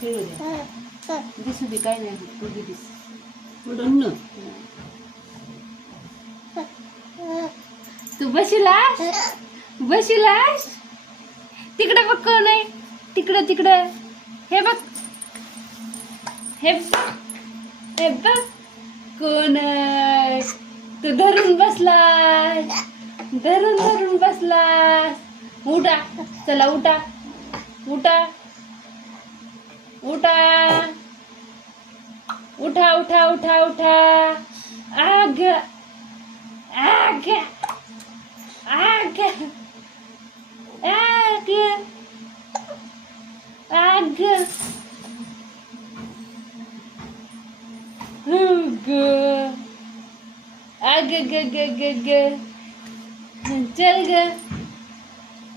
खेळू द्या. दिसू दे काय नाही तुझी दिस. तू बशिलास बशिलास. तिकडे बघ कोण आहे. तिकडं तिकडं. हे बघ हे बघ हे बघ कोण आहे. तू धरून बसलास. धरून धरून बसलास. उठा चला उठा उठा उठा उठा उठा उठा उठा. आग आग आग आग आग आग ग ग ग ग. चल ग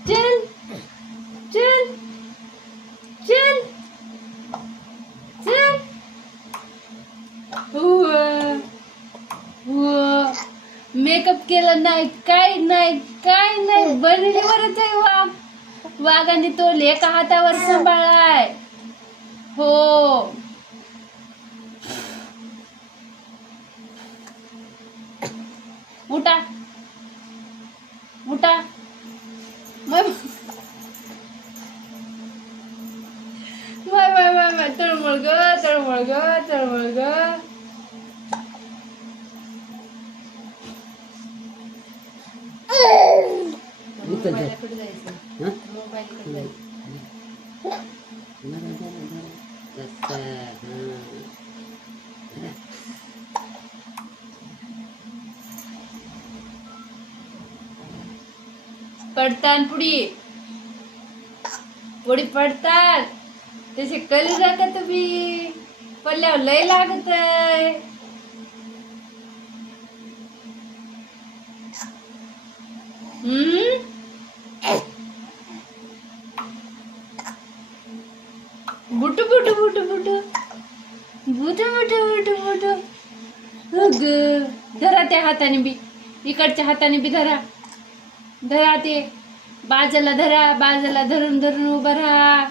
चल चल चल चल. मेकअप केला नाही काय नाही काय नाही. बनलीवरच आहे वाघ. वाघाने तो एका हातावर सांभाळाय. हो उठा उठा. मग बाय तळमळ ग तळमळ ग तळमळ ग. मोबाईलकडे जायचं. मोबाईलकडे जायचं. पडतान पुढी पुढी पडतात तसे कली जाता तुम्ही. पल्ल्यावर लय लागत आहे. बुटू बुटू बुटू बुटू बुटू बुटू बुटू बुटू. अग धरा त्या हाताने बी. इकडच्या हाताने बी धरा. धरा ते बाजाला धरा. बाजाला धरून धरून उभं राहा.